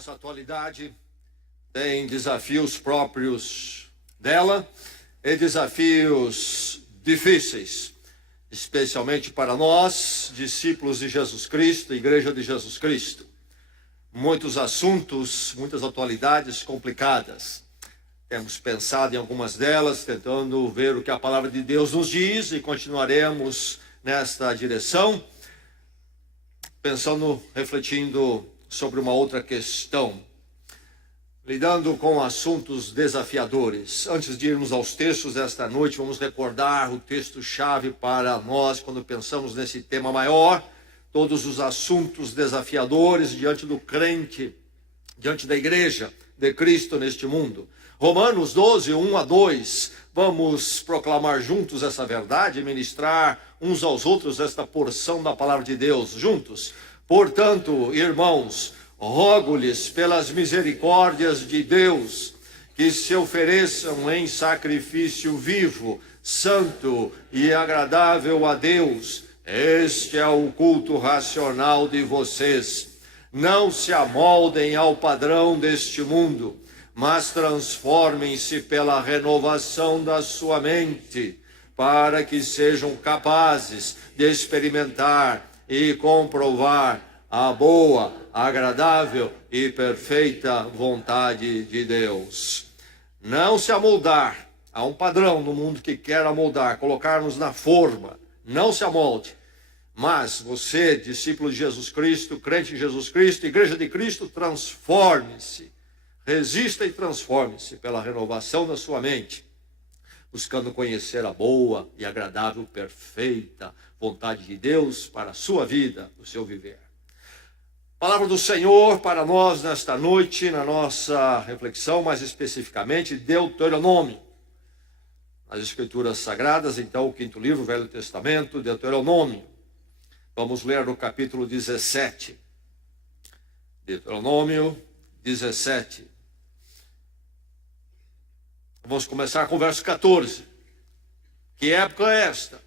nossa atualidade tem desafios próprios dela e desafios difíceis, especialmente para nós, discípulos de Jesus Cristo, Igreja de Jesus Cristo. Muitos assuntos, muitas atualidades complicadas. Temos pensado em algumas delas, tentando ver o que a palavra de Deus nos diz, e continuaremos nesta direção, pensando, refletindo sobre uma outra questão, lidando com assuntos desafiadores. Antes de irmos aos textos desta noite, vamos recordar o texto-chave para nós, quando pensamos nesse tema maior, todos os assuntos desafiadores diante do crente, diante da igreja de Cristo neste mundo. Romanos 12, 1 a 2, vamos proclamar juntos essa verdade, ministrar uns aos outros esta porção da palavra de Deus juntos. Portanto, irmãos, rogo-lhes pelas misericórdias de Deus, que se ofereçam em sacrifício vivo, santo e agradável a Deus. Este é o culto racional de vocês. Não se amoldem ao padrão deste mundo, mas transformem-se pela renovação da sua mente, para que sejam capazes de experimentar e comprovar a boa, agradável e perfeita vontade de Deus. Não se amoldar a um padrão no mundo que quer amoldar, colocar-nos na forma. Não se amolde. Mas você, discípulo de Jesus Cristo, crente em Jesus Cristo, Igreja de Cristo, transforme-se. Resista e transforme-se pela renovação da sua mente, buscando conhecer a boa e agradável, perfeita vontade de Deus para a sua vida, o seu viver. Palavra do Senhor para nós nesta noite, na nossa reflexão, mais especificamente, Deuteronômio. As Escrituras Sagradas, então, o quinto livro, o Velho Testamento, Deuteronômio. Vamos ler no capítulo 17. Deuteronômio 17. Vamos começar com o verso 14. Que época é esta?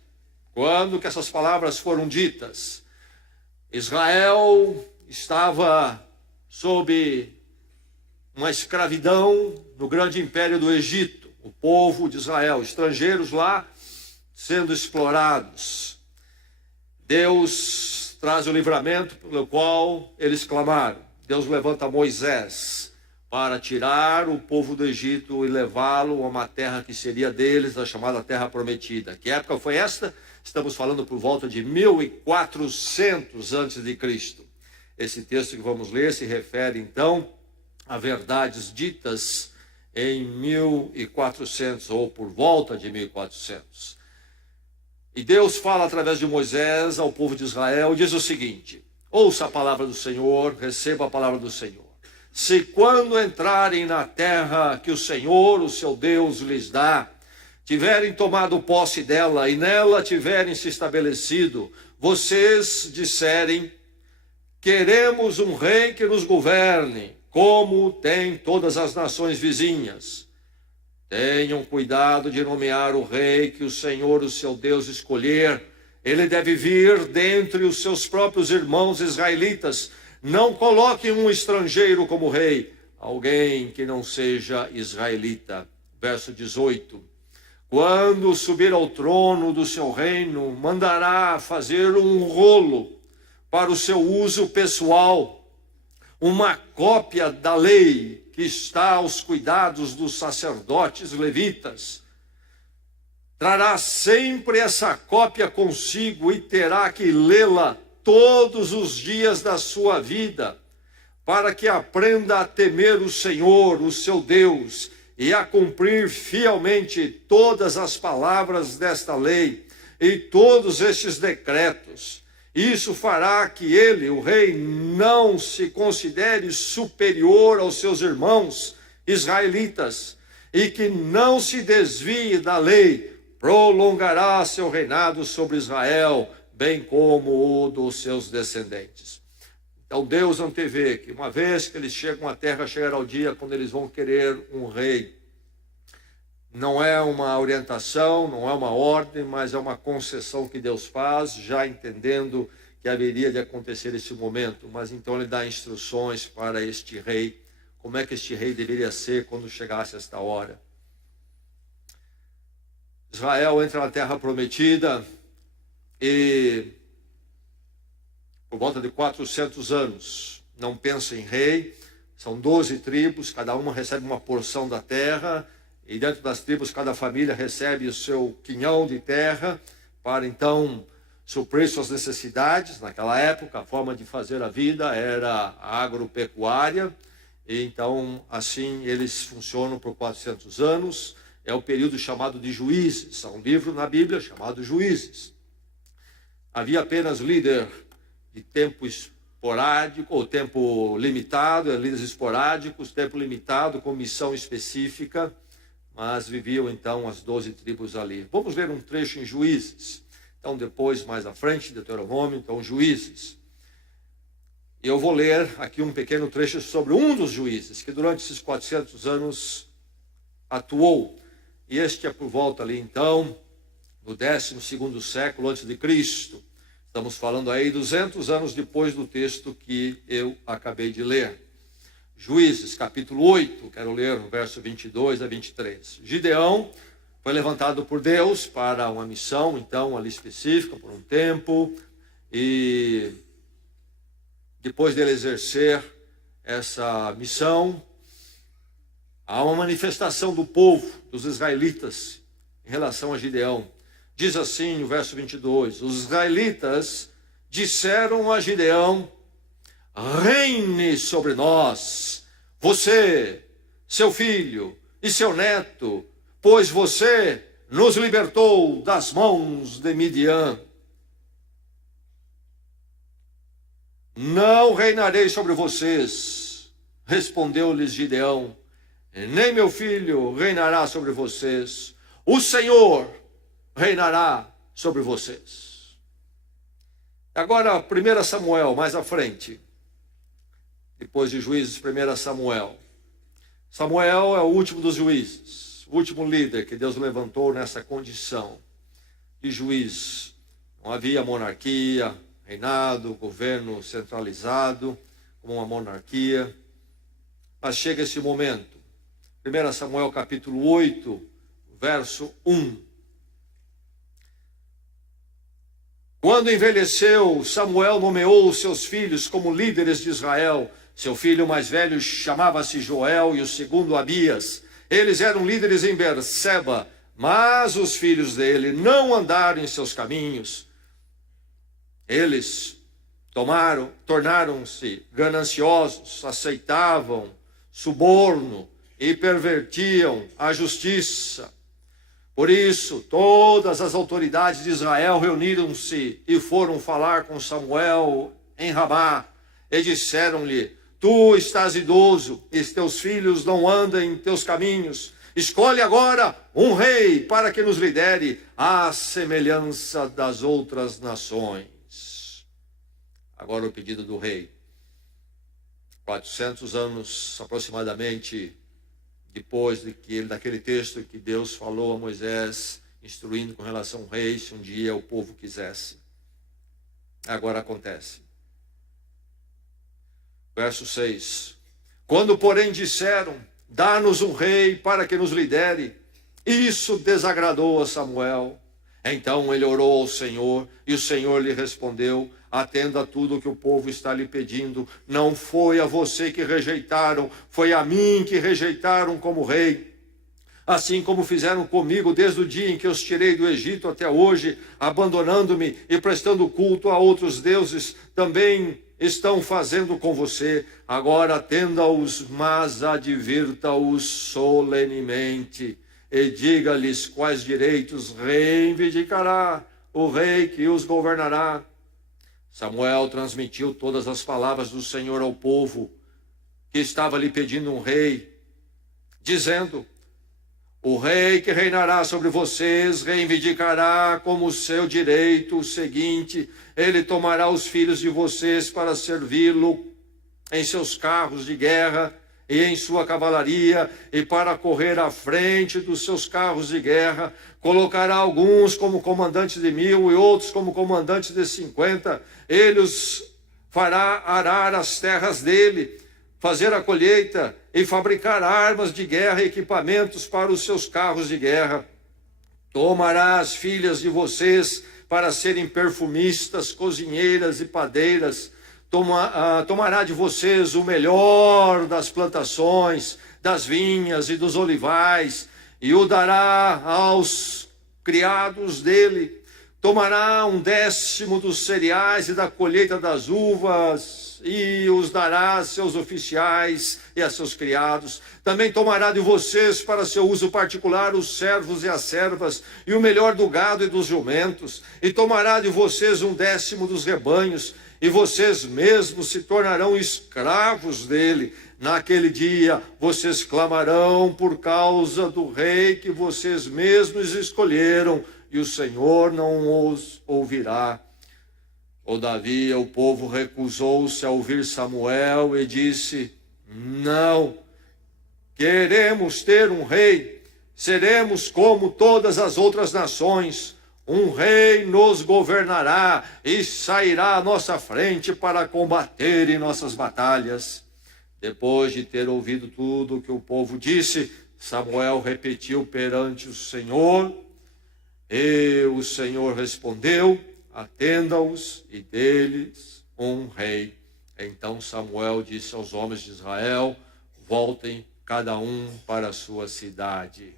Quando que essas palavras foram ditas? Israel estava sob uma escravidão no grande império do Egito. O povo de Israel, estrangeiros lá sendo explorados. Deus traz o livramento pelo qual eles clamaram. Deus levanta Moisés para tirar o povo do Egito e levá-lo a uma terra que seria deles, a chamada Terra Prometida. Que época foi esta? Estamos falando por volta de 1400 a.C. Esse texto que vamos ler se refere, então, a verdades ditas em 1400, ou por volta de 1400. E Deus fala através de Moisés ao povo de Israel, diz o seguinte: ouça a palavra do Senhor, receba a palavra do Senhor. Se quando entrarem na terra que o Senhor, o seu Deus, lhes dá, tiverem tomado posse dela e nela tiverem se estabelecido, vocês disserem: queremos um rei que nos governe, como tem todas as nações vizinhas. Tenham cuidado de nomear o rei que o Senhor, o seu Deus, escolher. Ele deve vir dentre os seus próprios irmãos israelitas. Não coloquem um estrangeiro como rei, alguém que não seja israelita. Verso 18. Quando subir ao trono do seu reino, mandará fazer um rolo para o seu uso pessoal, uma cópia da lei que está aos cuidados dos sacerdotes levitas. Trará sempre essa cópia consigo e terá que lê-la todos os dias da sua vida, para que aprenda a temer o Senhor, o seu Deus, e a cumprir fielmente todas as palavras desta lei e todos estes decretos. Isso fará que ele, o rei, não se considere superior aos seus irmãos israelitas e que não se desvie da lei. Prolongará seu reinado sobre Israel, bem como o dos seus descendentes. Então Deus antevê que uma vez que eles chegam à terra, chegará o dia quando eles vão querer um rei. Não é uma orientação, não é uma ordem, mas é uma concessão que Deus faz, já entendendo que haveria de acontecer esse momento, mas então ele dá instruções para este rei, como é que este rei deveria ser quando chegasse esta hora. Israel entra na terra prometida e, por volta de 400 anos, não pensa em rei, são 12 tribos, cada uma recebe uma porção da terra, e dentro das tribos cada família recebe o seu quinhão de terra, para então suprir suas necessidades. Naquela época, a forma de fazer a vida era a agropecuária, e então assim eles funcionam por 400 anos, é o período chamado de Juízes, há um livro na Bíblia chamado Juízes. Havia apenas líder de tempo esporádico, ou tempo limitado, líderes esporádicos, tempo limitado, com missão específica, mas viviam então as 12 tribos ali. Vamos ver um trecho em Juízes. Então depois, mais à frente, Deuteronômio, então Juízes. E eu vou ler aqui um pequeno trecho sobre um dos juízes, que durante esses 400 anos atuou. E este é por volta ali então, no 12º século antes de Cristo. Estamos falando aí 200 anos depois do texto que eu acabei de ler. Juízes, capítulo 8, quero ler no verso 22 a 23. Gideão foi levantado por Deus para uma missão, então, ali específica, por um tempo, e depois dele exercer essa missão, há uma manifestação do povo, dos israelitas, em relação a Gideão. Diz assim no verso 22, os israelitas disseram a Gideão, reine sobre nós, você, seu filho e seu neto, pois você nos libertou das mãos de Midian. Não reinarei sobre vocês, respondeu-lhes Gideão, nem meu filho reinará sobre vocês, o Senhor reinará sobre vocês. Agora, 1 Samuel, mais à frente, depois de Juízes, 1 Samuel. Samuel é o último dos juízes, o último líder que Deus levantou nessa condição de juiz. Não havia monarquia, reinado, governo centralizado, como uma monarquia. Mas chega esse momento. 1 Samuel capítulo 8, verso 1. Quando envelheceu, Samuel nomeou os seus filhos como líderes de Israel. Seu filho mais velho chamava-se Joel e o segundo Abias. Eles eram líderes em Berseba, mas os filhos dele não andaram em seus caminhos. Eles tornaram-se gananciosos, aceitavam suborno e pervertiam a justiça. Por isso, todas as autoridades de Israel reuniram-se e foram falar com Samuel em Ramá. E disseram-lhe, tu estás idoso, e teus filhos não andam em teus caminhos. Escolhe agora um rei para que nos lidere à semelhança das outras nações. Agora o pedido do rei. 400 anos aproximadamente depois daquele texto que Deus falou a Moisés, instruindo com relação ao rei, se um dia o povo quisesse. Agora acontece. Verso 6. Quando, porém, disseram, dá-nos um rei para que nos lidere, isso desagradou a Samuel. Então ele orou ao Senhor, e o Senhor lhe respondeu, atenda a tudo o que o povo está lhe pedindo. Não foi a você que rejeitaram, foi a mim que rejeitaram como rei. Assim como fizeram comigo desde o dia em que os tirei do Egito até hoje, abandonando-me e prestando culto a outros deuses, também estão fazendo com você. Agora atenda-os, mas advirta-os solenemente, e diga-lhes quais direitos reivindicará o rei que os governará. Samuel transmitiu todas as palavras do Senhor ao povo, que estava lhe pedindo um rei, dizendo, o rei que reinará sobre vocês reivindicará como seu direito o seguinte, ele tomará os filhos de vocês para servi-lo em seus carros de guerra e em sua cavalaria, e para correr à frente dos seus carros de guerra. Colocará alguns como comandantes de 1000 e outros como comandantes de 50. Ele os fará arar as terras dele, fazer a colheita e fabricar armas de guerra e equipamentos para os seus carros de guerra. Tomará as filhas de vocês para serem perfumistas, cozinheiras e padeiras. Tomará de vocês o melhor das plantações, das vinhas e dos olivais, e o dará aos criados dele. Tomará 1/10 dos cereais e da colheita das uvas, e os dará a seus oficiais e a seus criados. Também tomará de vocês para seu uso particular os servos e as servas, e o melhor do gado e dos jumentos. E tomará de vocês 1/10 dos rebanhos, e vocês mesmos se tornarão escravos dele. Naquele dia vocês clamarão por causa do rei que vocês mesmos escolheram, e o Senhor não os ouvirá. Todavia o povo recusou-se a ouvir Samuel e disse: não, queremos ter um rei, seremos como todas as outras nações. Um rei nos governará e sairá à nossa frente para combater em nossas batalhas. Depois de ter ouvido tudo o que o povo disse, Samuel repetiu perante o Senhor, e o Senhor respondeu: atenda-os e dê-lhes um rei. Então Samuel disse aos homens de Israel: voltem cada um para a sua cidade.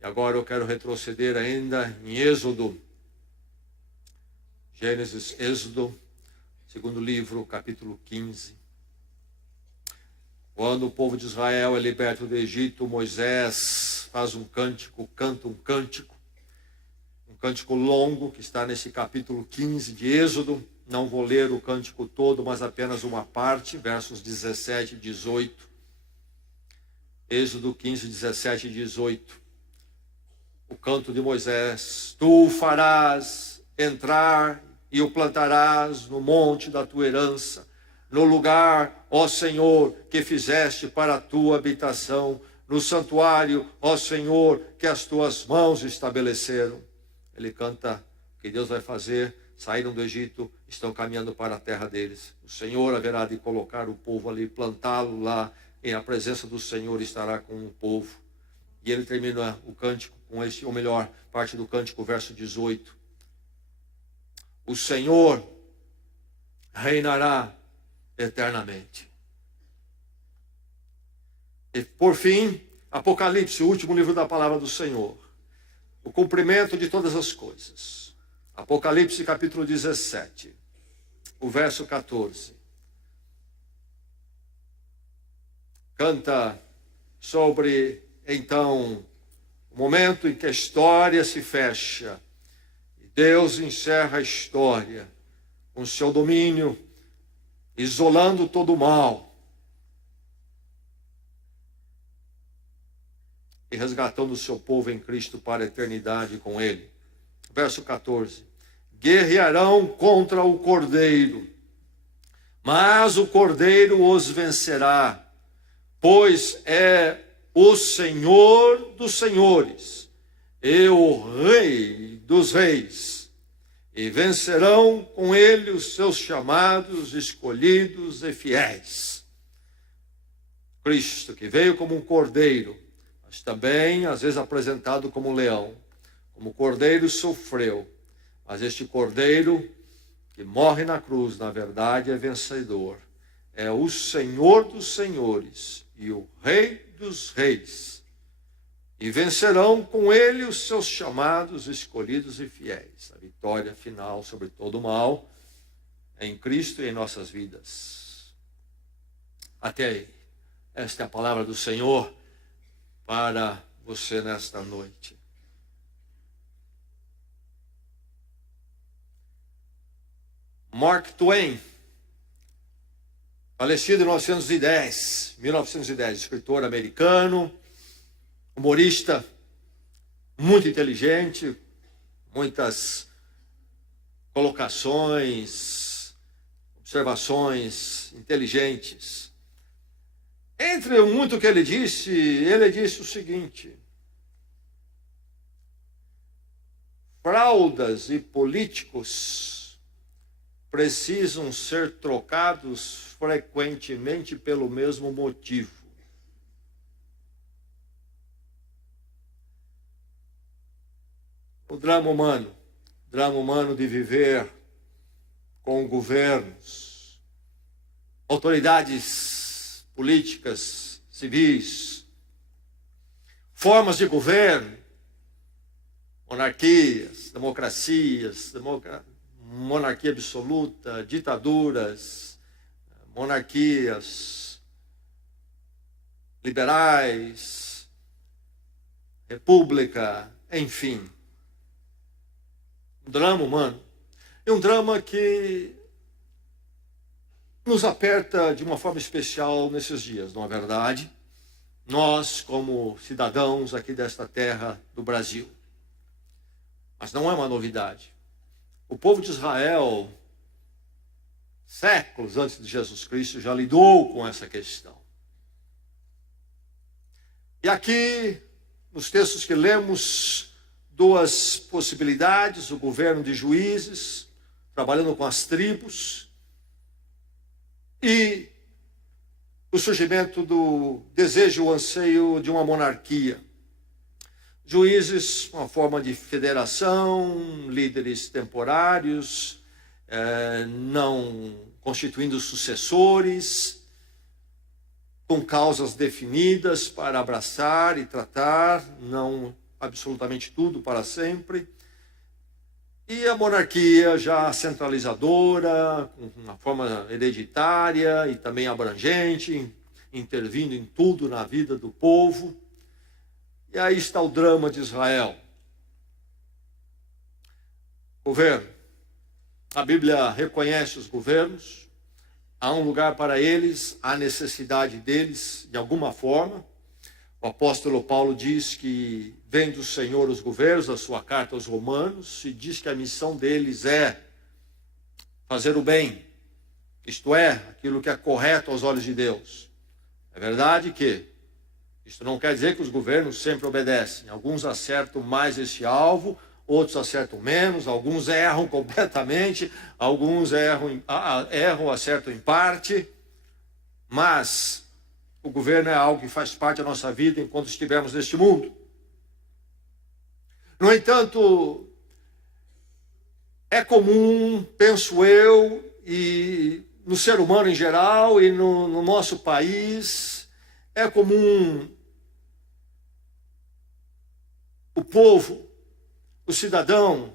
E agora eu quero retroceder ainda em Êxodo. Gênesis, Êxodo, segundo livro, capítulo 15. Quando o povo de Israel é liberto do Egito, Moisés faz um cântico, canta um cântico longo, que está nesse capítulo 15 de Êxodo. Não vou ler o cântico todo, mas apenas uma parte, versos 17 e 18. Êxodo 15, 17 e 18. O canto de Moisés: tu o farás entrar e o plantarás no monte da tua herança, no lugar, ó Senhor, que fizeste para a tua habitação, no santuário, ó Senhor, que as tuas mãos estabeleceram. Ele canta o que Deus vai fazer. Saíram do Egito, estão caminhando para a terra deles. O Senhor haverá de colocar o povo ali, plantá-lo lá, e a presença do Senhor estará com o povo. E ele termina o cântico com este, ou melhor, parte do cântico, verso 18. O Senhor reinará eternamente. E por fim, Apocalipse, o último livro da palavra do Senhor. O cumprimento de todas as coisas. Apocalipse capítulo 17, o verso 14. Canta sobre, então, o momento em que a história se fecha. E Deus encerra a história com seu domínio, isolando todo o mal e resgatando o seu povo em Cristo para a eternidade com ele. Verso 14. Guerrearão contra o Cordeiro, mas o Cordeiro os vencerá, pois é o Senhor dos senhores e o Rei dos reis, e vencerão com ele os seus chamados, escolhidos e fiéis. Cristo, que veio como um cordeiro, mas também às vezes apresentado como um leão, como cordeiro, sofreu, mas este cordeiro que morre na cruz, na verdade é vencedor, é o Senhor dos senhores e o Rei dos reis, e vencerão com ele os seus chamados, escolhidos e fiéis. A vitória final sobre todo o mal é em Cristo e em nossas vidas. Até aí. Esta é a palavra do Senhor para você nesta noite. Mark Twain, falecido em 1910, escritor americano, humorista, muito inteligente, muitas colocações, observações inteligentes. Entre muito que ele disse o seguinte: fraudas e políticos precisam ser trocados frequentemente pelo mesmo motivo. O drama humano de viver com governos, autoridades políticas, civis, formas de governo, monarquias, democracias, monarquia absoluta, ditaduras, monarquias liberais, república, enfim. Um drama humano. E um drama que nos aperta de uma forma especial nesses dias, não é verdade? Nós, como cidadãos aqui desta terra do Brasil. Mas não é uma novidade. O povo de Israel, séculos antes de Jesus Cristo, já lidou com essa questão. E aqui, nos textos que lemos, duas possibilidades: o governo de juízes, trabalhando com as tribos, e o surgimento do desejo, o anseio de uma monarquia. Juízes, uma forma de federação, líderes temporários, não constituindo sucessores, com causas definidas para abraçar e tratar, não absolutamente tudo para sempre. E a monarquia já centralizadora, com uma forma hereditária e também abrangente, intervindo em tudo na vida do povo. E aí está o drama de Israel. Governo. A Bíblia reconhece os governos, há um lugar para eles, há necessidade deles de alguma forma. O apóstolo Paulo diz que vem do Senhor os governos, a sua carta aos Romanos, e diz que a missão deles é fazer o bem, isto é, aquilo que é correto aos olhos de Deus. É verdade que isto não quer dizer que os governos sempre obedecem. Alguns acertam mais esse alvo, outros acertam menos, alguns erram completamente, alguns erram, acertam em parte, mas o governo é algo que faz parte da nossa vida enquanto estivermos neste mundo. No entanto, é comum, penso eu, e no ser humano em geral e no nosso país, é comum o povo, o cidadão,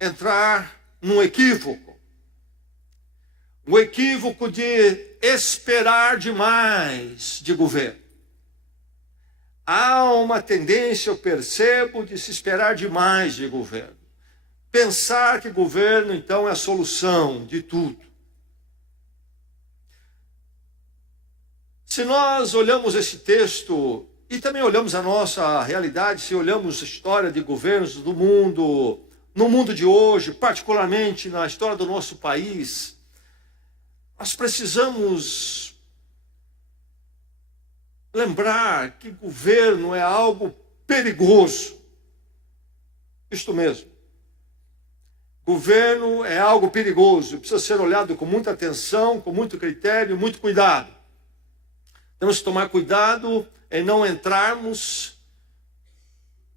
entrar num equívoco. Um equívoco de esperar demais de governo. Há uma tendência, eu percebo, de se esperar demais de governo. Pensar que governo, então, é a solução de tudo. Se nós olhamos esse texto e também olhamos a nossa realidade, se olhamos a história de governos do mundo, no mundo de hoje, particularmente na história do nosso país, nós precisamos lembrar que governo é algo perigoso. Isto mesmo. Governo é algo perigoso, precisa ser olhado com muita atenção, com muito critério, muito cuidado. Temos que tomar cuidado em não entrarmos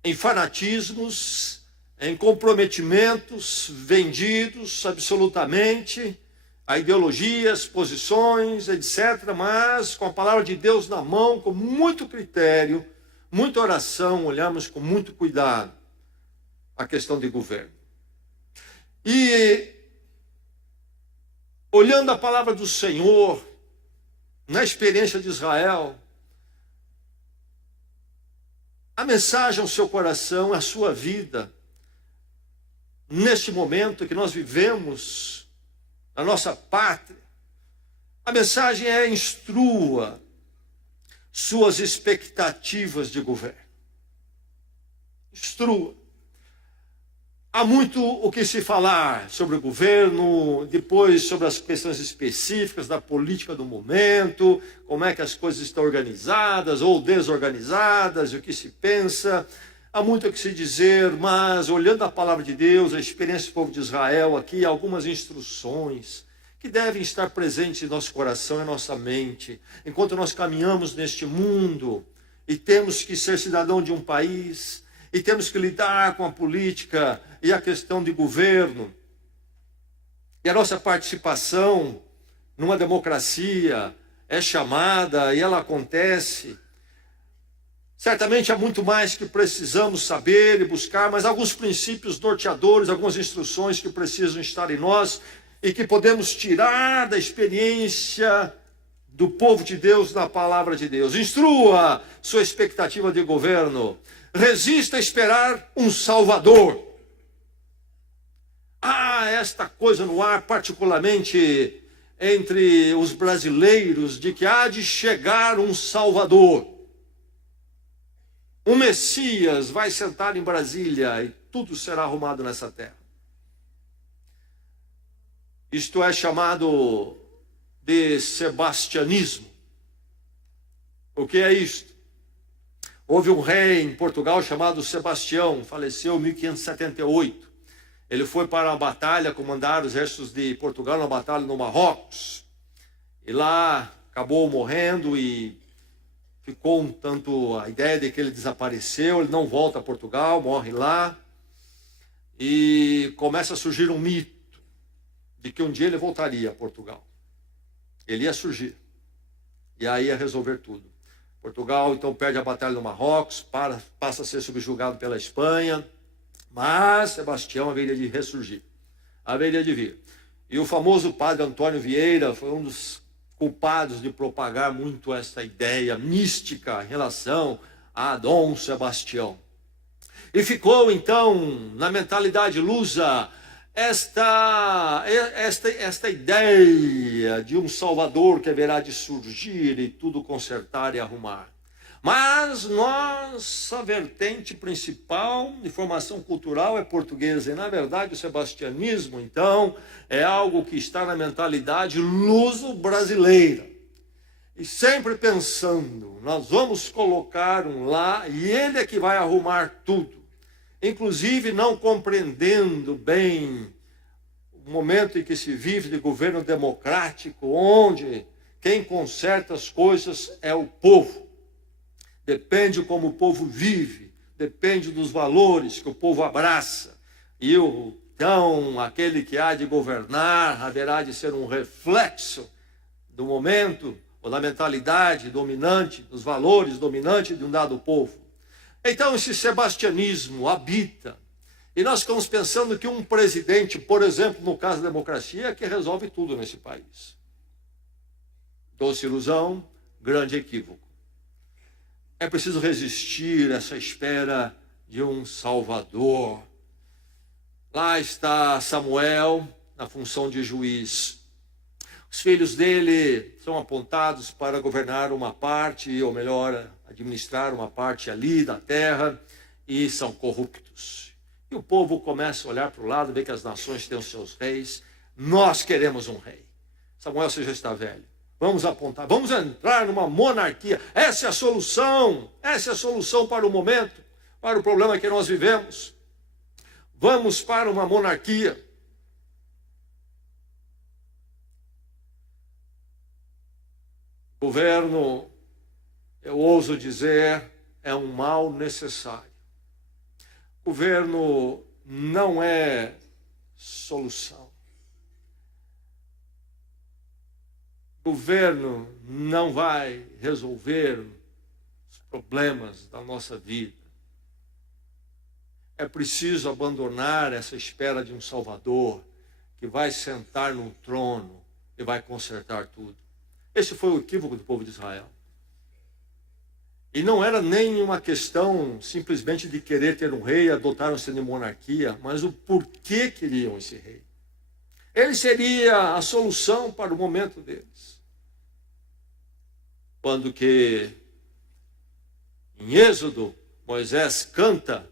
em fanatismos, em comprometimentos vendidos absolutamente a ideologias, posições, etc., mas com a palavra de Deus na mão, com muito critério, muita oração, olhamos com muito cuidado a questão de governo. E, olhando a palavra do Senhor, na experiência de Israel, a mensagem ao seu coração, à sua vida, neste momento que nós vivemos, na nossa pátria, a mensagem é: instrua suas expectativas de governo. Instrua. Há muito o que se falar sobre o governo, depois sobre as questões específicas da política do momento, como é que as coisas estão organizadas ou desorganizadas, o que se pensa. Há muito o que se dizer, mas olhando a palavra de Deus, a experiência do povo de Israel aqui, algumas instruções que devem estar presentes em nosso coração e nossa mente, enquanto nós caminhamos neste mundo e temos que ser cidadão de um país, e temos que lidar com a política e a questão de governo. E a nossa participação numa democracia é chamada e ela acontece. Certamente há muito mais que precisamos saber e buscar, mas alguns princípios norteadores, algumas instruções que precisam estar em nós e que podemos tirar da experiência do povo de Deus na palavra de Deus. Instrua sua expectativa de governo. Resista a esperar um Salvador. Há esta coisa no ar, particularmente entre os brasileiros, de que há de chegar um Salvador. Um Messias vai sentar em Brasília e tudo será arrumado nessa terra. Isto é chamado de sebastianismo. O que é isto? Houve um rei em Portugal chamado Sebastião, faleceu em 1578. Ele foi para a batalha, comandar os exércitos de Portugal na batalha no Marrocos. E lá acabou morrendo e ficou um tanto a ideia de que ele desapareceu, ele não volta a Portugal, morre lá. E começa a surgir um mito de que um dia ele voltaria a Portugal. Ele ia surgir. E aí ia resolver tudo. Portugal, então, perde a batalha no Marrocos, passa a ser subjugado pela Espanha, mas Sebastião haveria de ressurgir, haveria de vir. E o famoso padre Antônio Vieira foi um dos culpados de propagar muito essa ideia mística em relação a Dom Sebastião. E ficou, então, na mentalidade lusa, esta ideia de um Salvador que haverá de surgir e tudo consertar e arrumar. Mas nossa vertente principal de formação cultural é portuguesa. E, na verdade, o sebastianismo, então, é algo que está na mentalidade luso-brasileira. E sempre pensando, nós vamos colocar um lá e ele é que vai arrumar tudo. Inclusive não compreendendo bem o momento em que se vive de governo democrático, onde quem conserta as coisas é o povo. Depende como o povo vive, depende dos valores que o povo abraça. E então aquele que há de governar haverá de ser um reflexo do momento ou da mentalidade dominante, dos valores dominantes de um dado povo. Então esse sebastianismo habita. E nós ficamos pensando que um presidente, por exemplo, no caso da democracia, é que resolve tudo nesse país. Doce ilusão, grande equívoco. É preciso resistir a essa espera de um Salvador. Lá está Samuel, na função de juiz. Os filhos dele são apontados para governar uma parte, ou melhor, administrar uma parte ali da terra, e são corruptos. E o povo começa a olhar para o lado, ver que as nações têm os seus reis. Nós queremos um rei. Samuel, você já está velho. Vamos apontar, vamos entrar numa monarquia. Essa é a solução para o momento, para o problema que nós vivemos. Vamos para uma monarquia. Governo, eu ouso dizer, é um mal necessário. Governo não é solução. Governo não vai resolver os problemas da nossa vida. É preciso abandonar essa espera de um Salvador que vai sentar no trono e vai consertar tudo. Esse foi o equívoco do povo de Israel. E não era nem uma questão simplesmente de querer ter um rei, adotaram-se de monarquia, mas o porquê queriam esse rei. Ele seria a solução para o momento deles. Quando que em Êxodo, Moisés canta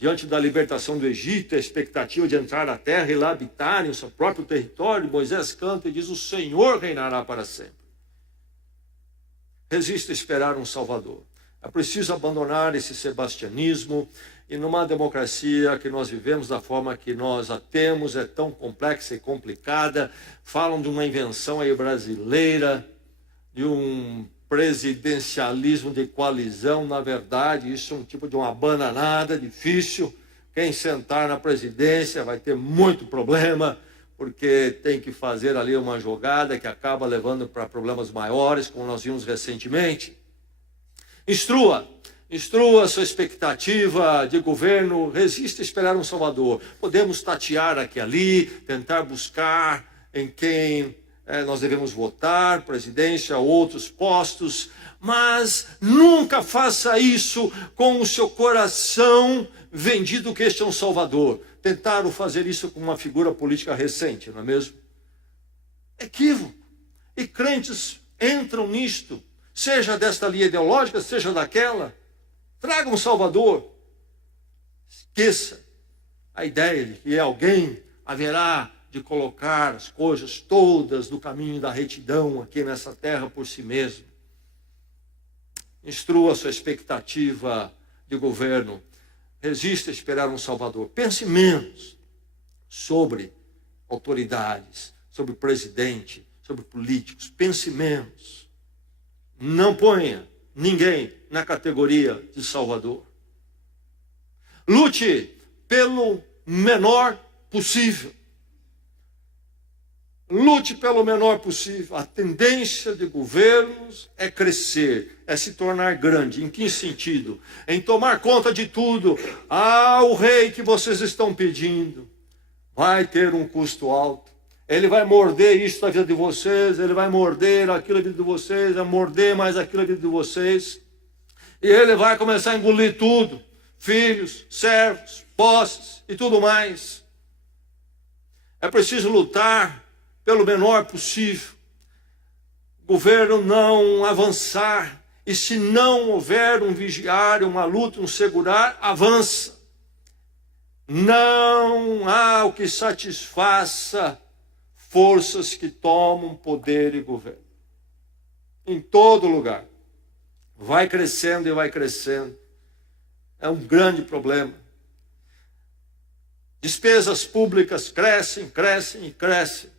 diante da libertação do Egito, a expectativa de entrar na terra e lá habitar em seu próprio território, Moisés canta e diz: o Senhor reinará para sempre. Resiste a esperar um Salvador. É preciso abandonar esse sebastianismo, e numa democracia que nós vivemos da forma que nós a temos, é tão complexa e complicada. Falam de uma invenção aí brasileira, de um presidencialismo de coalizão. Na verdade, isso é um tipo de uma bananada difícil. Quem sentar na presidência vai ter muito problema, porque tem que fazer ali uma jogada que acaba levando para problemas maiores, como nós vimos recentemente. Instrua sua expectativa de governo, resista a esperar um Salvador. Podemos tatear aqui e ali, tentar buscar em quem nós devemos votar, presidência, outros postos, mas nunca faça isso com o seu coração vendido que este é um Salvador. Tentaram fazer isso com uma figura política recente, não é mesmo? Equívoco. E crentes entram nisto, seja desta linha ideológica, seja daquela. Traga um Salvador. Esqueça a ideia de que alguém haverá de colocar as coisas todas no caminho da retidão aqui nessa terra por si mesmo. Instrua sua expectativa de governo. Resista a esperar um Salvador. Pense menos sobre autoridades, sobre presidente, sobre políticos. Pense menos. Não ponha ninguém na categoria de Salvador. Lute pelo menor possível. Lute pelo menor possível. A tendência de governos é crescer, é se tornar grande. Em que sentido? Em tomar conta de tudo. O rei que vocês estão pedindo vai ter um custo alto. Ele vai morder isso da vida de vocês, ele vai morder aquilo da vida de vocês, vai morder mais aquilo da vida de vocês. E ele vai começar a engolir tudo. Filhos, servos, posses e tudo mais. É preciso lutar pelo menor possível. O governo não avançar. E se não houver um vigiar, uma luta, um segurar, avança. Não há o que satisfaça forças que tomam poder e governo. Em todo lugar. Vai crescendo e vai crescendo. É um grande problema. Despesas públicas crescem, crescem e crescem.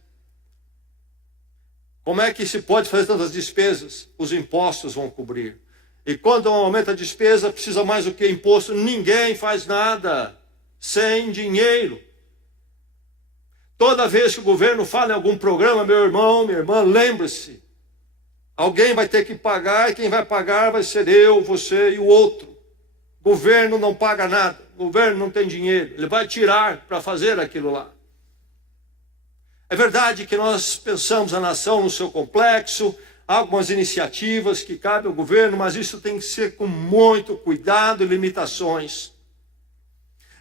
Como é que se pode fazer tantas despesas? Os impostos vão cobrir. E quando aumenta a despesa, precisa mais do que imposto. Ninguém faz nada sem dinheiro. Toda vez que o governo fala em algum programa, meu irmão, minha irmã, lembre-se. Alguém vai ter que pagar e quem vai pagar vai ser eu, você e o outro. O governo não paga nada. O governo não tem dinheiro. Ele vai tirar para fazer aquilo lá. É verdade que nós pensamos a nação no seu complexo, há algumas iniciativas que cabem ao governo, mas isso tem que ser com muito cuidado e limitações.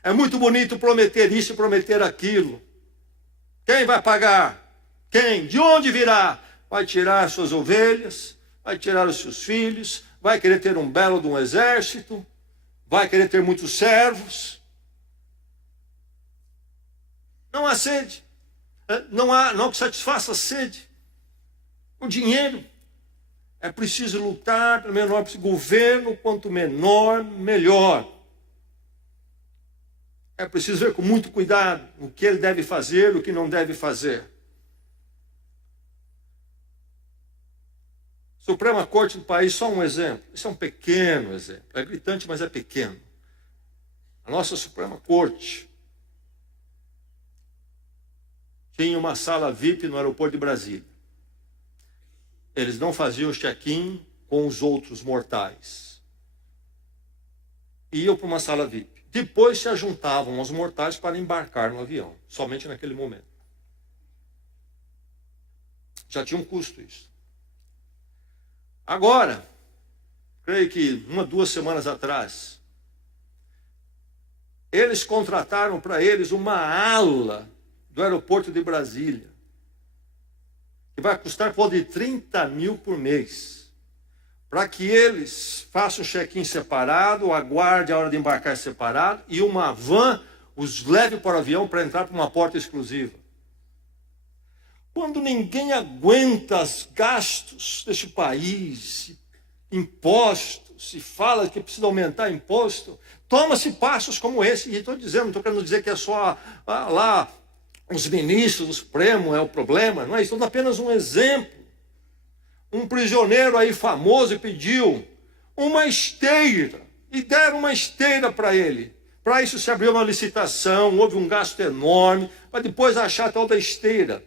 É muito bonito prometer isso e prometer aquilo. Quem vai pagar? Quem? De onde virá? Vai tirar suas ovelhas, vai tirar os seus filhos, vai querer ter um belo de um exército, vai querer ter muitos servos. Não há sede. Não há que satisfaça a sede. O dinheiro. É preciso lutar pelo menor possível. Governo, quanto menor, melhor. É preciso ver com muito cuidado o que ele deve fazer, o que não deve fazer. Suprema Corte do país, só um exemplo. Isso é um pequeno exemplo. É gritante, mas é pequeno. A nossa Suprema Corte tinha uma sala VIP no aeroporto de Brasília. Eles não faziam check-in com os outros mortais. Iam para uma sala VIP. Depois se ajuntavam aos mortais para embarcar no avião. Somente naquele momento. Já tinha um custo isso. Agora, creio que 2 semanas atrás, eles contrataram para eles uma ala do aeroporto de Brasília, que vai custar por volta de 30 mil por mês, para que eles façam um check-in separado, aguarde a hora de embarcar separado, e uma van os leve para o avião para entrar por uma porta exclusiva. Quando ninguém aguenta os gastos deste país, impostos, se fala que precisa aumentar imposto, toma-se passos como esse. E estou dizendo, não estou querendo dizer que é só lá os ministros, o Supremo é o problema, não é isso, estou dando apenas um exemplo. Um prisioneiro aí famoso pediu uma esteira, e deram uma esteira para ele. Para isso se abriu uma licitação, houve um gasto enorme, para depois achar a tal da esteira.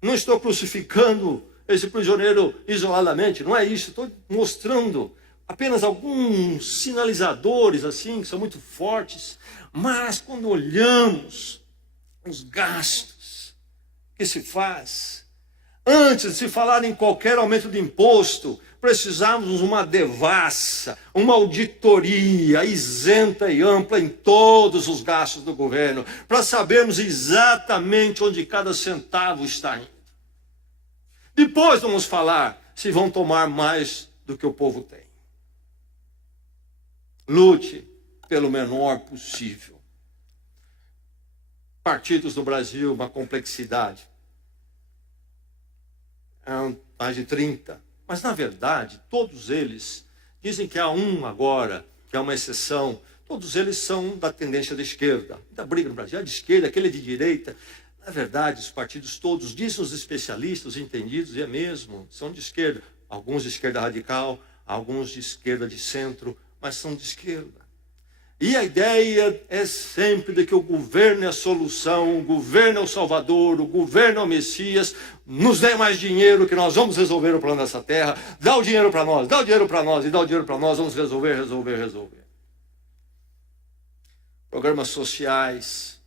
Não estou crucificando esse prisioneiro isoladamente, não é isso. Estou mostrando apenas alguns sinalizadores assim, que são muito fortes. Mas quando olhamos os gastos que se faz, antes de se falar em qualquer aumento de imposto, precisamos uma devassa, uma auditoria isenta e ampla em todos os gastos do governo, para sabermos exatamente onde cada centavo está indo. Depois vamos falar se vão tomar mais do que o povo tem. Lute pelo menor possível. Partidos do Brasil, uma complexidade. Mais de 30. Mas, na verdade, todos eles dizem que há um agora, que é uma exceção. Todos eles são da tendência da esquerda. Da briga no Brasil, é de esquerda, aquele é de direita. Na verdade, os partidos todos, dizem os especialistas, os entendidos, e é mesmo, são de esquerda. Alguns de esquerda radical, alguns de esquerda de centro, mas são de esquerda. E a ideia é sempre de que o governo é a solução, o governo é o salvador, o governo é o Messias. Nos dê mais dinheiro que nós vamos resolver o plano dessa terra. Dá o dinheiro para nós, dá o dinheiro para nós e dá o dinheiro para nós. Vamos resolver. Programas sociais.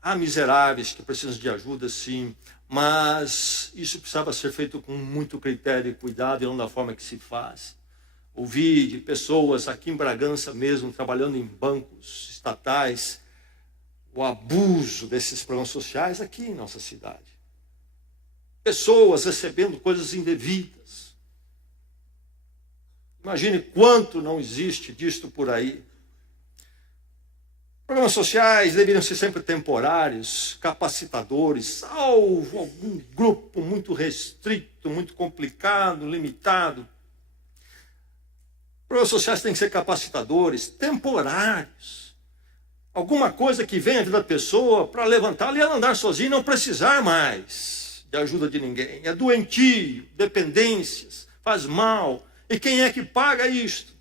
Há miseráveis que precisam de ajuda, sim. Mas isso precisava ser feito com muito critério e cuidado e não da forma que se faz. Ouvi de pessoas aqui em Bragança mesmo, trabalhando em bancos estatais, o abuso desses programas sociais aqui em nossa cidade. Pessoas recebendo coisas indevidas. Imagine quanto não existe disto por aí. Programas sociais deveriam ser sempre temporários, capacitadores, salvo algum grupo muito restrito, muito complicado, limitado. Programas sociais têm que ser capacitadores, temporários. Alguma coisa que venha à vida da pessoa para levantá-la e ela andar sozinha e não precisar mais de ajuda de ninguém. É doentio, dependências, faz mal. E quem é que paga isto?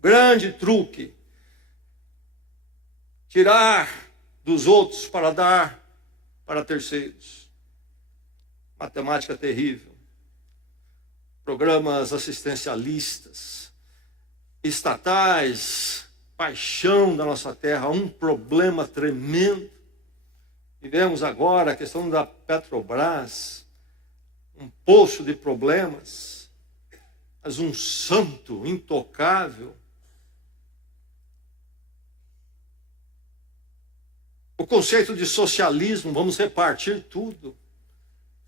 Grande truque. Tirar dos outros para dar para terceiros. Matemática terrível. Programas assistencialistas, estatais, paixão da nossa terra, um problema tremendo. Vivemos agora a questão da Petrobras, um poço de problemas, mas um santo intocável. O conceito de socialismo, vamos repartir tudo.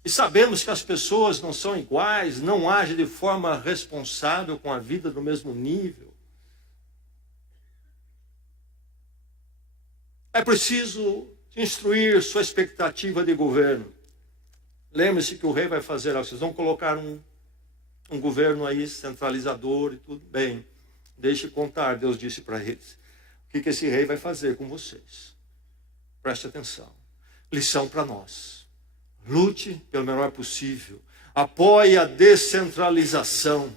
E sabemos que as pessoas não são iguais, não agem de forma responsável com a vida do mesmo nível. É preciso instruir sua expectativa de governo. Lembre-se que o rei vai fazer algo. Vocês vão colocar um governo aí centralizador e tudo bem. Deixe contar, Deus disse para eles. O que esse rei vai fazer com vocês? Preste atenção. Lição para nós. Lute pelo menor possível. Apoie a descentralização.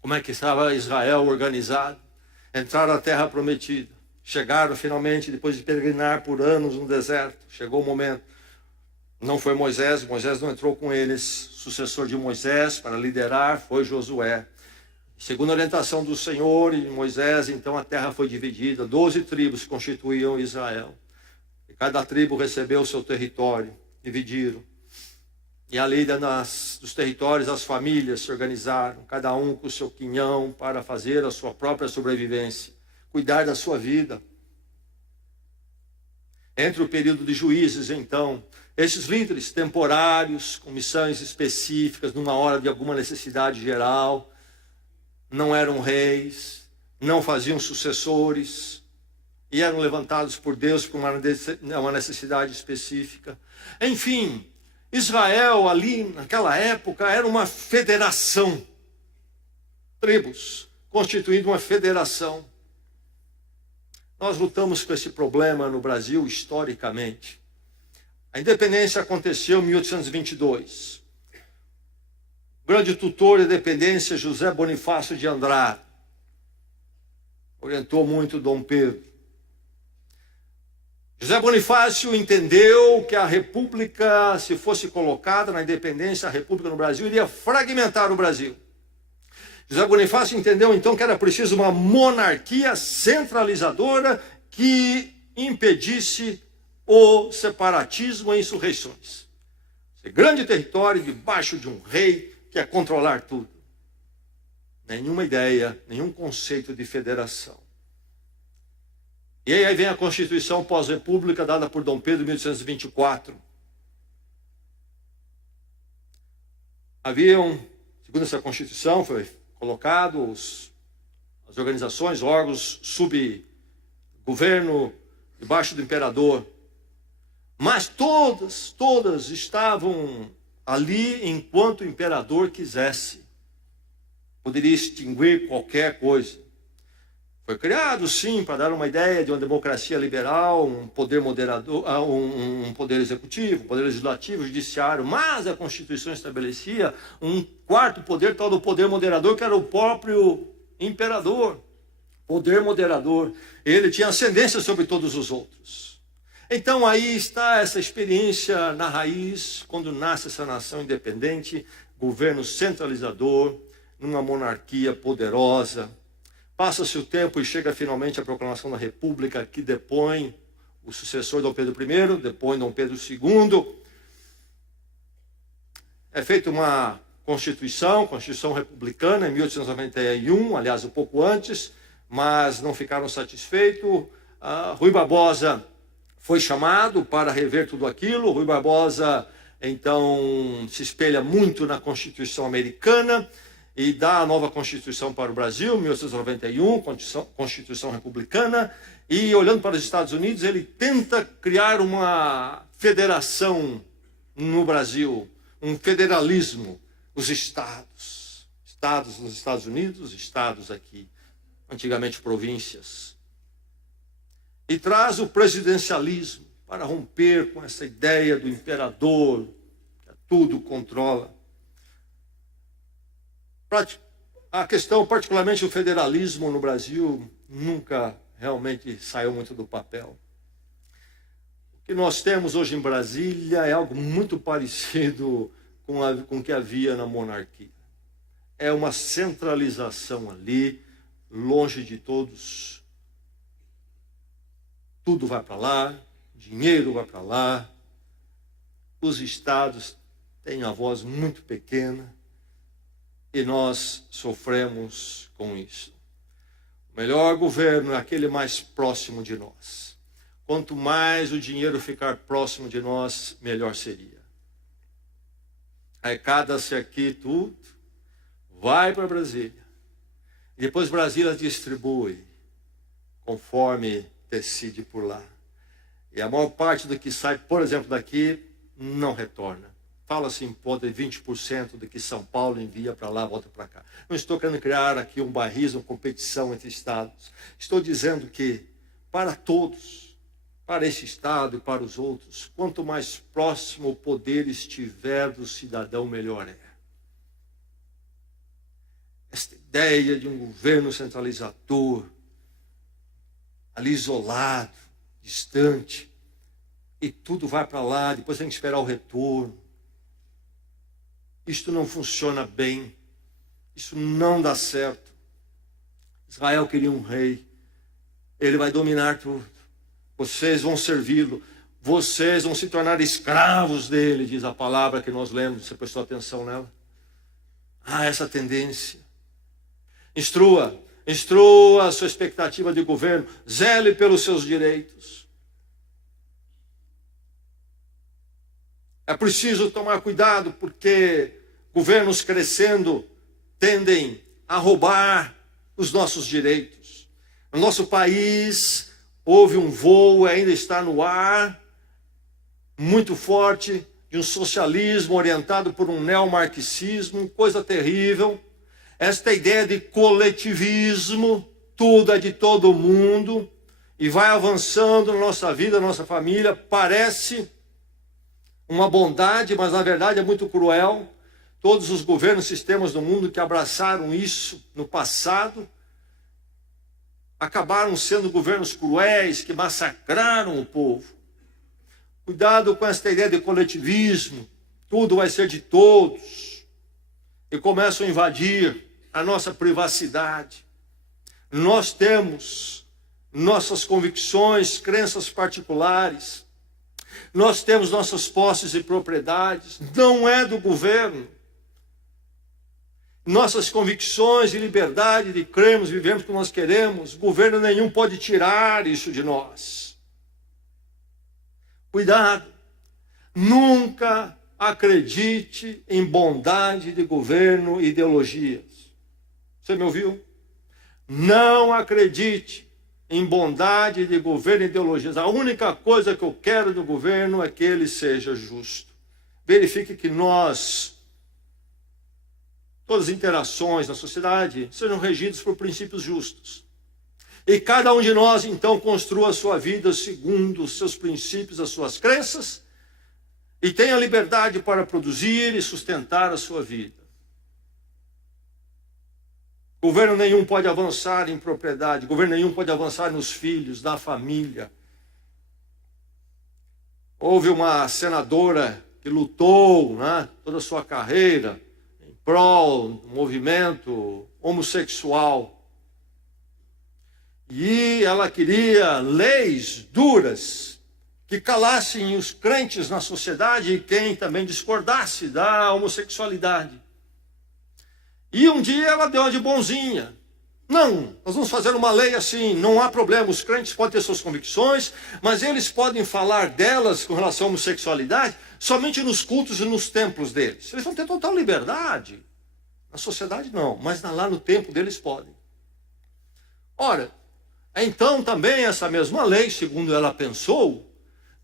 Como é que estava Israel organizado? Entraram na terra prometida. Chegaram finalmente, depois de peregrinar por anos no deserto. Chegou o momento. Não foi Moisés não entrou com eles. Sucessor de Moisés para liderar foi Josué. Segundo a orientação do Senhor e Moisés, então a terra foi dividida. 12 tribos constituíam Israel. E cada tribo recebeu o seu território. Dividiram. E ali dos territórios as famílias se organizaram, cada um com o seu quinhão para fazer a sua própria sobrevivência, cuidar da sua vida. Entre o período de juízes, então, esses líderes temporários, com missões específicas, numa hora de alguma necessidade geral, não eram reis, não faziam sucessores, e eram levantados por Deus por uma necessidade específica. Enfim, Israel ali, naquela época, era uma federação. Tribos, constituindo uma federação. Nós lutamos com esse problema no Brasil historicamente. A independência aconteceu em 1822. O grande tutor da independência, José Bonifácio de Andrade, orientou muito Dom Pedro. José Bonifácio entendeu que a república, se fosse colocada na independência, a república no Brasil iria fragmentar o Brasil. José Bonifácio entendeu então que era preciso uma monarquia centralizadora que impedisse o separatismo e insurreições. Esse grande território debaixo de um rei que é controlar tudo. Nenhuma ideia, nenhum conceito de federação. E aí vem a Constituição pós-república dada por Dom Pedro em 1824. Segundo essa Constituição, foi colocado as organizações, órgãos, subgoverno, debaixo do imperador. Mas todas estavam ali enquanto o imperador quisesse. Poderia extinguir qualquer coisa. Foi criado, sim, para dar uma ideia de uma democracia liberal, um poder moderador, um poder executivo, um poder legislativo, judiciário, mas a Constituição estabelecia um quarto poder, tal do poder moderador, que era o próprio imperador. Poder moderador. Ele tinha ascendência sobre todos os outros. Então aí está essa experiência na raiz, quando nasce essa nação independente, governo centralizador, numa monarquia poderosa. Passa-se o tempo e chega finalmente a proclamação da República, que depõe o sucessor Dom Pedro I, depõe Dom Pedro II. É feita uma Constituição republicana, em 1891, aliás, um pouco antes, mas não ficaram satisfeitos. Rui Barbosa foi chamado para rever tudo aquilo. Rui Barbosa, então, se espelha muito na Constituição americana, e dá a nova Constituição para o Brasil, 1891, Constituição republicana, e olhando para os Estados Unidos, ele tenta criar uma federação no Brasil, um federalismo, os estados nos Estados Unidos, estados aqui, antigamente províncias, e traz o presidencialismo para romper com essa ideia do imperador, que tudo controla. A questão, particularmente o federalismo no Brasil, nunca realmente saiu muito do papel. O que nós temos hoje em Brasília é algo muito parecido com o que havia na monarquia. É uma centralização ali, longe de todos. Tudo vai para lá, dinheiro vai para lá. Os estados têm a voz muito pequena. E nós sofremos com isso. O melhor governo é aquele mais próximo de nós. Quanto mais o dinheiro ficar próximo de nós, melhor seria. Arrecada-se aqui tudo, vai para Brasília. E depois Brasília distribui, conforme decide por lá. E a maior parte do que sai, por exemplo, daqui, não retorna. Fala-se em poder 20% do que São Paulo envia para lá, volta para cá. Não estou querendo criar aqui um barrismo, uma competição entre estados. Estou dizendo que, para todos, para esse estado e para os outros, quanto mais próximo o poder estiver do cidadão, melhor é. Esta ideia de um governo centralizador, ali isolado, distante, e tudo vai para lá, depois tem que esperar o retorno. Isto não funciona bem. Isso não dá certo. Israel queria um rei. Ele vai dominar tudo. Vocês vão servi-lo. Vocês vão se tornar escravos dele, diz a palavra que nós lemos. Você prestou atenção nela? Essa tendência. Instrua a sua expectativa de governo. Zele pelos seus direitos. É preciso tomar cuidado, porque governos crescendo tendem a roubar os nossos direitos. No nosso país, houve um voo, ainda está no ar, muito forte, de um socialismo orientado por um neomarxismo, coisa terrível. Esta ideia de coletivismo, tudo é de todo mundo, e vai avançando na nossa vida, na nossa família, parece uma bondade, mas na verdade é muito cruel. Todos os governos, sistemas do mundo que abraçaram isso no passado, acabaram sendo governos cruéis, que massacraram o povo. Cuidado com esta ideia de coletivismo, tudo vai ser de todos, e começam a invadir a nossa privacidade. Nós temos nossas convicções, crenças particulares, nós temos nossas posses e propriedades, não é do governo. Nossas convicções e liberdade de crermos, vivemos como nós queremos, governo nenhum pode tirar isso de nós. Cuidado, nunca acredite em bondade de governo e ideologias. Você me ouviu? Não acredite em bondade de governo e ideologias. A única coisa que eu quero do governo é que ele seja justo. Verifique que todas as interações na sociedade sejam regidas por princípios justos. E cada um de nós, então, construa a sua vida segundo os seus princípios, as suas crenças, e tenha liberdade para produzir e sustentar a sua vida. Governo nenhum pode avançar em propriedade, governo nenhum pode avançar nos filhos, na família. Houve uma senadora que lutou, toda a sua carreira em prol do movimento homossexual. E ela queria leis duras que calassem os crentes na sociedade e quem também discordasse da homossexualidade. E um dia ela deu uma de bonzinha. Não, nós vamos fazer uma lei assim, não há problema, os crentes podem ter suas convicções, mas eles podem falar delas com relação à homossexualidade somente nos cultos e nos templos deles. Eles vão ter total liberdade. Na sociedade não, mas lá no templo deles podem. Ora, então também essa mesma lei, segundo ela pensou,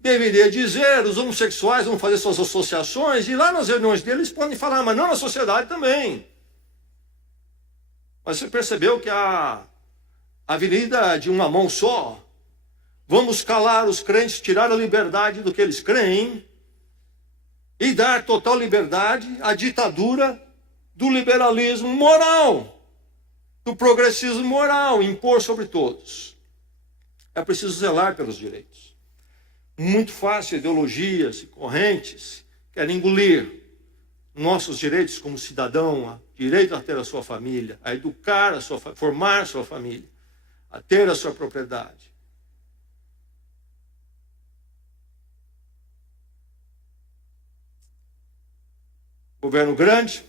deveria dizer, os homossexuais vão fazer suas associações, e lá nas reuniões deles podem falar, mas não na sociedade também. Mas você percebeu que a avenida de uma mão só, vamos calar os crentes, tirar a liberdade do que eles creem, e dar total liberdade à ditadura do liberalismo moral, do progressismo moral, impor sobre todos. É preciso zelar pelos direitos. Muito fácil, ideologias e correntes querem engolir nossos direitos como cidadão, direito a ter a sua família, a educar a sua formar a sua família, a ter a sua propriedade. Governo grande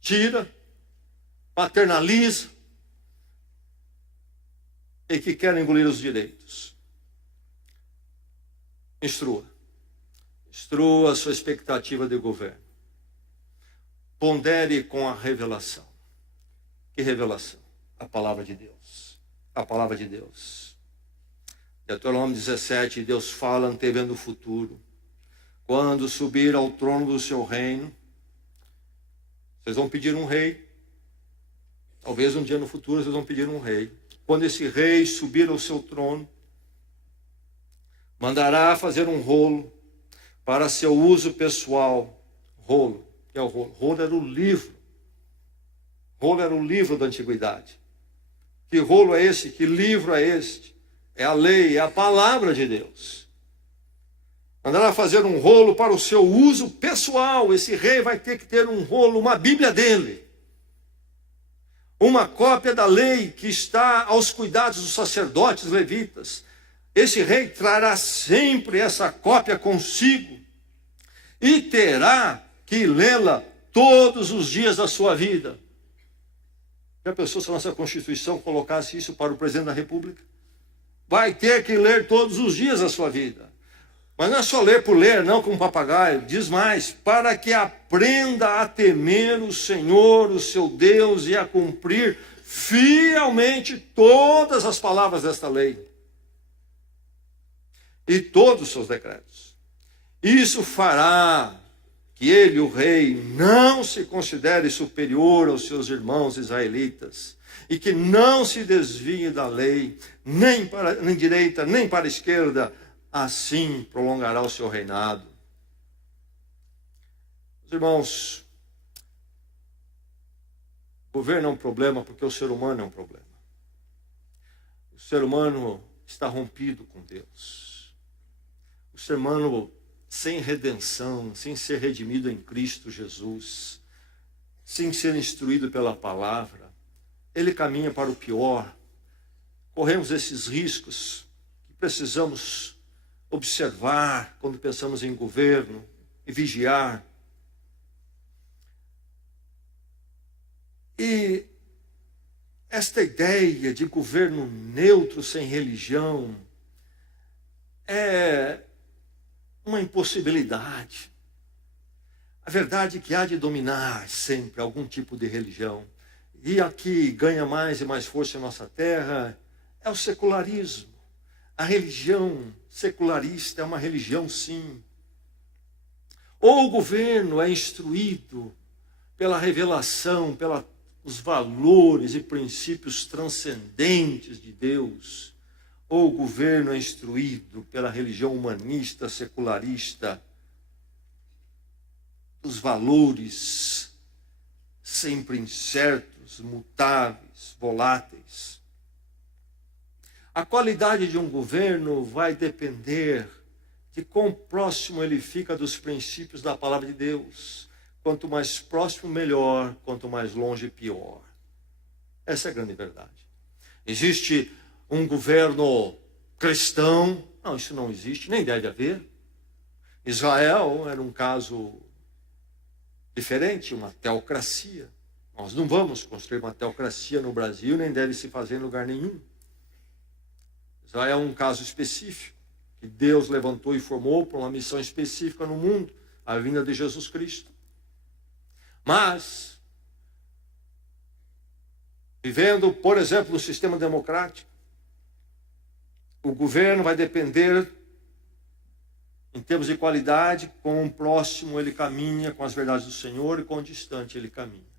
tira, paternaliza e que quer engolir os direitos. Instrua a sua expectativa de governo. Pondere com a revelação. Que revelação? A palavra de Deus. A palavra de Deus. Deuteronômio 17, Deus fala antevendo o futuro. Quando subir ao trono do seu reino, vocês vão pedir um rei. Talvez um dia no futuro vocês vão pedir um rei. Quando esse rei subir ao seu trono, mandará fazer um rolo para seu uso pessoal. Rolo, que é o rolo? Rolo era o livro. Rolo era o livro da antiguidade. Que rolo é esse? Que livro é este? É a lei, é a palavra de Deus. Mandará fazer um rolo para o seu uso pessoal. Esse rei vai ter que ter um rolo, uma Bíblia dele. Uma cópia da lei que está aos cuidados dos sacerdotes levitas. Esse rei trará sempre essa cópia consigo e terá que lê-la todos os dias da sua vida. Já pensou se a nossa Constituição colocasse isso para o presidente da República? Vai ter que ler todos os dias da sua vida. Mas não é só ler por ler, não, como papagaio. Diz mais: para que aprenda a temer o Senhor, o seu Deus, e a cumprir fielmente todas as palavras desta lei e todos os seus decretos. Isso fará que ele, o rei, não se considere superior aos seus irmãos israelitas, e que não se desvie da lei, nem para nem direita, nem para a esquerda. Assim prolongará o seu reinado. Os irmãos, o governo é um problema porque o ser humano é um problema. O ser humano está rompido com Deus. O ser humano sem redenção, sem ser redimido em Cristo Jesus, sem ser instruído pela palavra, ele caminha para o pior. Corremos esses riscos que precisamos observar quando pensamos em governo e vigiar. E esta ideia de governo neutro sem religião é uma impossibilidade. A verdade é que há de dominar sempre algum tipo de religião. E aqui ganha mais e mais força em nossa terra é o secularismo. A religião secularista é uma religião, sim. Ou o governo é instruído pela revelação, pelos valores e princípios transcendentes de Deus, ou o governo é instruído pela religião humanista, secularista, dos valores sempre incertos, mutáveis, voláteis. A qualidade de um governo vai depender de quão próximo ele fica dos princípios da palavra de Deus. Quanto mais próximo, melhor. Quanto mais longe, pior. Essa é a grande verdade. Existe um governo cristão? Não, isso não existe, nem deve haver. Israel era um caso diferente, uma teocracia. Nós não vamos construir uma teocracia no Brasil, nem deve se fazer em lugar nenhum. Israel é um caso específico, que Deus levantou e formou para uma missão específica no mundo, a vinda de Jesus Cristo. Mas, vivendo, por exemplo, no sistema democrático, o governo vai depender, em termos de qualidade, com o próximo ele caminha com as verdades do Senhor e com o distante ele caminha.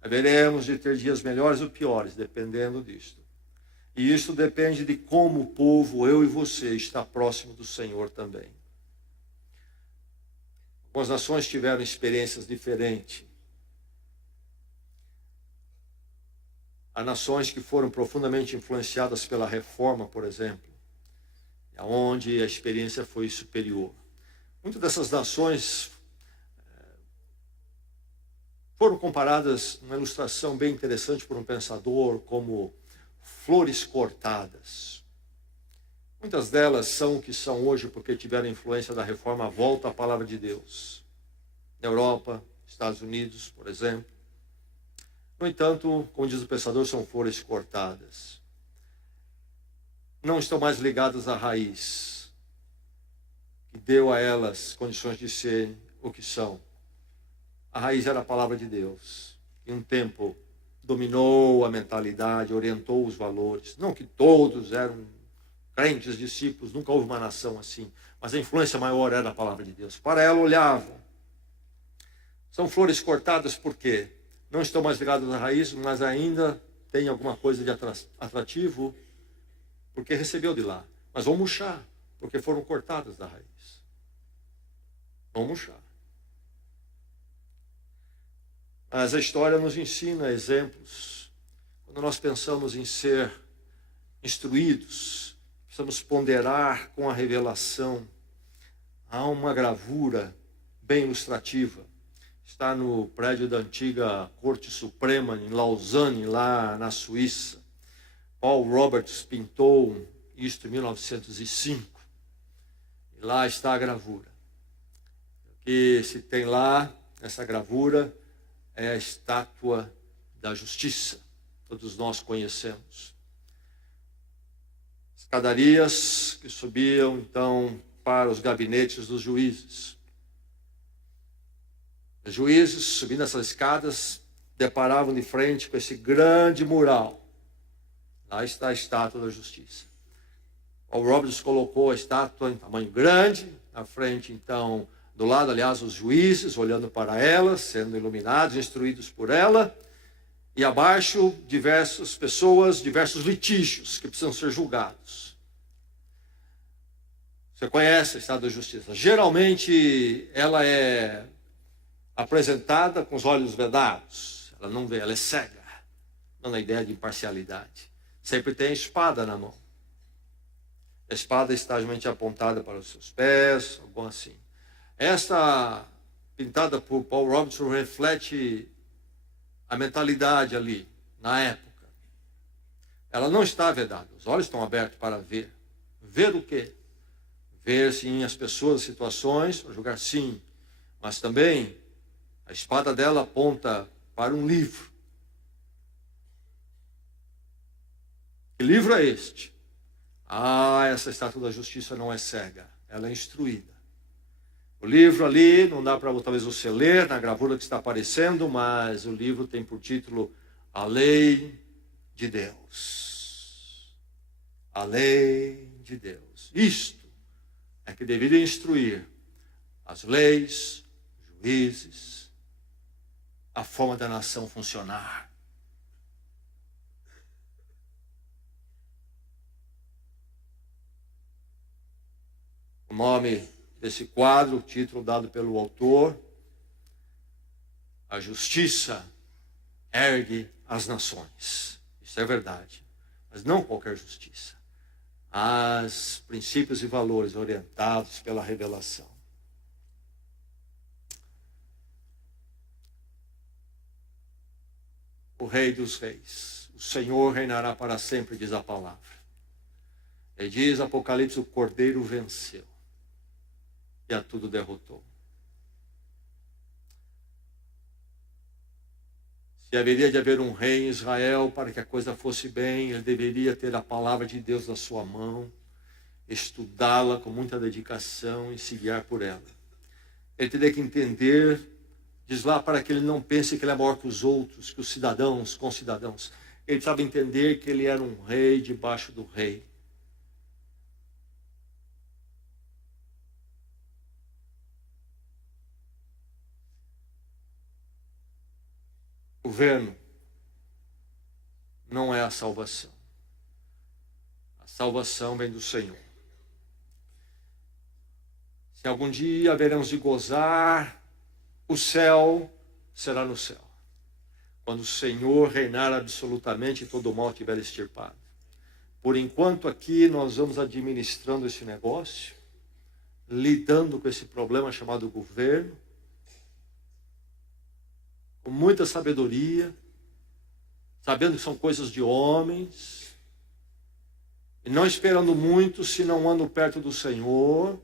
Haveremos de ter dias melhores ou piores, dependendo disto. E isso depende de como o povo, eu e você, está próximo do Senhor também. Algumas nações tiveram experiências diferentes. Há nações que foram profundamente influenciadas pela reforma, por exemplo, onde a experiência foi superior. Muitas dessas nações foram comparadas, uma ilustração bem interessante por um pensador, como flores cortadas. Muitas delas são o que são hoje porque tiveram influência da reforma à volta à palavra de Deus. Na Europa, Estados Unidos, por exemplo. No entanto, como diz o pensador, são flores cortadas. Não estão mais ligadas à raiz, que deu a elas condições de ser o que são. A raiz era a palavra de Deus. Em um tempo dominou a mentalidade, orientou os valores. Não que todos eram crentes, discípulos, nunca houve uma nação assim. Mas a influência maior era a palavra de Deus. Para ela olhavam. São flores cortadas por quê? Não estão mais ligadas à raiz, mas ainda tem alguma coisa de atrativo, porque recebeu de lá. Mas vão murchar, porque foram cortadas da raiz. Vão murchar. Mas a história nos ensina exemplos. Quando nós pensamos em ser instruídos, precisamos ponderar com a revelação. Há uma gravura bem ilustrativa. Está no prédio da antiga Corte Suprema, em Lausanne, lá na Suíça. Paul Roberts pintou isto em 1905. E lá está a gravura. O que se tem lá, essa gravura, é a estátua da justiça. Todos nós conhecemos. Escadarias que subiam, então, para os gabinetes dos juízes. Os juízes, subindo essas escadas, deparavam de frente com esse grande mural. Lá está a estátua da justiça. O Roberts colocou a estátua em tamanho grande, na frente, então, do lado, aliás, os juízes, olhando para ela, sendo iluminados, instruídos por ela, e abaixo, diversas pessoas, diversos litígios que precisam ser julgados. Você conhece a estátua da justiça. Geralmente, ela é apresentada com os olhos vedados. Ela não vê, ela é cega. Não na ideia de imparcialidade. Sempre tem a espada na mão. A espada está geralmente apontada para os seus pés, algo assim. Esta, pintada por Paul Robertson, reflete a mentalidade ali, na época. Ela não está vedada, os olhos estão abertos para ver. Ver o quê? Ver, sim, as pessoas, as situações, para julgar, sim. Mas também, a espada dela aponta para um livro. Que livro é este? Essa estátua da justiça não é cega, ela é instruída. O livro ali, não dá para talvez você ler na gravura que está aparecendo, mas o livro tem por título A Lei de Deus. A Lei de Deus. Isto é que deveria instruir as leis, juízes, a forma da nação funcionar. O nome desse quadro, o título dado pelo autor, A Justiça Ergue as Nações. Isso é verdade, mas não qualquer justiça. As princípios e valores orientados pela revelação. O Rei dos Reis, o Senhor reinará para sempre, diz a palavra. E diz Apocalipse, o Cordeiro venceu. E a tudo derrotou. Se haveria de haver um rei em Israel para que a coisa fosse bem, ele deveria ter a palavra de Deus na sua mão, estudá-la com muita dedicação e se guiar por ela. Ele teria que entender, diz lá, para que ele não pense que ele é maior que os outros, que os cidadãos, concidadãos. Ele precisava entender que ele era um rei debaixo do rei. O governo não é a salvação. A salvação vem do Senhor. Se algum dia haveremos de gozar, o céu será no céu. Quando o Senhor reinar absolutamente e todo o mal estiver extirpado. Por enquanto aqui nós vamos administrando esse negócio, lidando com esse problema chamado governo, com muita sabedoria, sabendo que são coisas de homens, e não esperando muito se não andam perto do Senhor,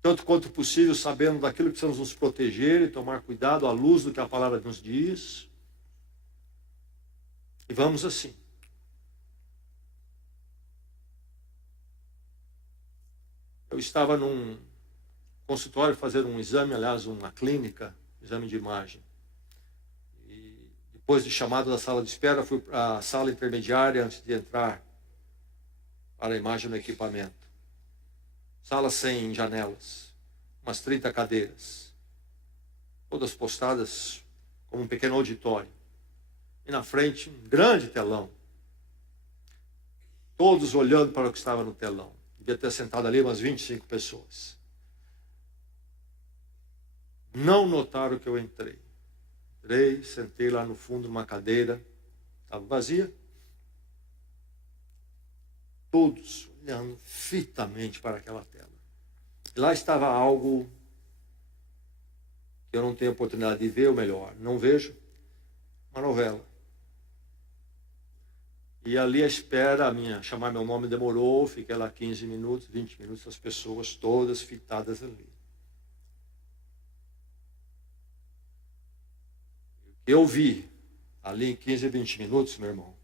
tanto quanto possível, sabendo daquilo que precisamos nos proteger e tomar cuidado à luz do que a palavra nos diz. E vamos assim. Eu estava num consultório fazendo um exame, aliás, uma clínica, exame de imagem. E depois de chamado da sala de espera, fui para a sala intermediária antes de entrar para a imagem no equipamento. Sala sem janelas, umas 30 cadeiras, todas postadas como um pequeno auditório. E na frente, um grande telão. Todos olhando para o que estava no telão. Devia ter sentado ali umas 25 pessoas. Não notaram que eu entrei. Entrei, sentei lá no fundo numa cadeira, estava vazia. Todos olhando fitamente para aquela tela. E lá estava algo que eu não tenho oportunidade de ver, ou melhor, não vejo, uma novela. E ali a espera, chamar meu nome demorou, fiquei lá 15 minutos, 20 minutos, as pessoas todas fitadas ali. Eu vi ali em 15 a 20 minutos, meu irmão,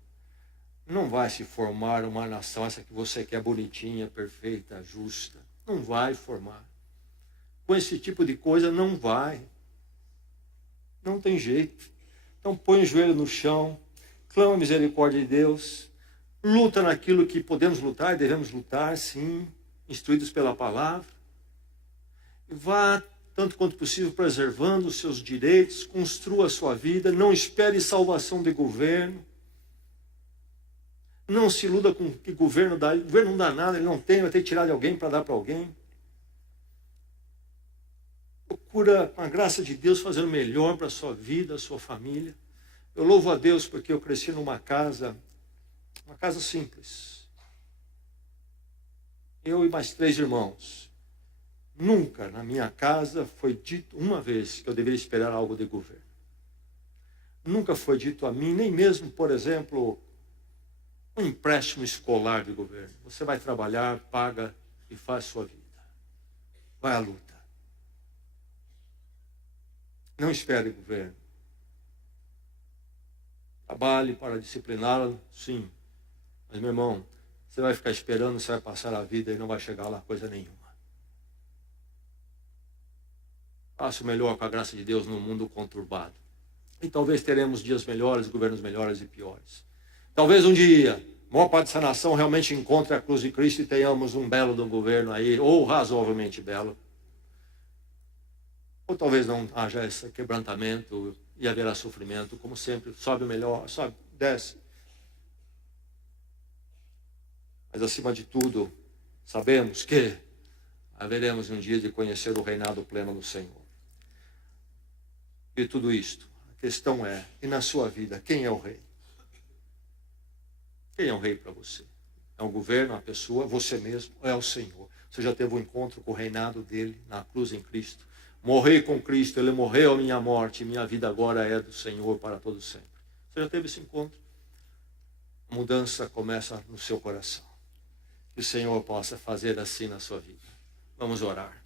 não vai se formar uma nação, essa que você quer, bonitinha, perfeita, justa. Não vai formar. Com esse tipo de coisa, não vai. Não tem jeito. Então põe o joelho no chão, clama a misericórdia de Deus, luta naquilo que podemos lutar, devemos lutar, sim, instruídos pela palavra. Vá, tanto quanto possível, preservando os seus direitos, construa a sua vida, não espere salvação de governo. Não se iluda com o que o governo dá. O governo não dá nada, ele não tem, vai ter que tirar de alguém para dar para alguém. Procura, com a graça de Deus, fazer o melhor para a sua vida, a sua família. Eu louvo a Deus porque eu cresci numa casa simples. Eu e mais 3 irmãos. Nunca na minha casa foi dito uma vez que eu deveria esperar algo de governo. Nunca foi dito a mim, nem mesmo, por exemplo, um empréstimo escolar do governo. Você vai trabalhar, paga e faz sua vida. Vai à luta. Não espere governo. Trabalhe para discipliná-lo, sim. Mas, meu irmão, você vai ficar esperando, você vai passar a vida e não vai chegar lá coisa nenhuma. Faça o melhor com a graça de Deus no mundo conturbado. E talvez teremos dias melhores, governos melhores e piores. Talvez um dia, a maior parte dessa nação realmente encontre a cruz de Cristo e tenhamos um belo de um governo aí, ou razoavelmente belo. Ou talvez não haja esse quebrantamento e haverá sofrimento, como sempre, sobe o melhor, sobe, desce. Mas acima de tudo, sabemos que haveremos um dia de conhecer o reinado pleno do Senhor. E tudo isto, a questão é, e na sua vida, quem é o rei? Quem é o rei para você? É o governo, a pessoa, você mesmo, ou é o Senhor? Você já teve um encontro com o reinado dele na cruz em Cristo? Morri com Cristo, ele morreu a minha morte, minha vida agora é do Senhor para todo sempre. Você já teve esse encontro? A mudança começa no seu coração. Que o Senhor possa fazer assim na sua vida. Vamos orar.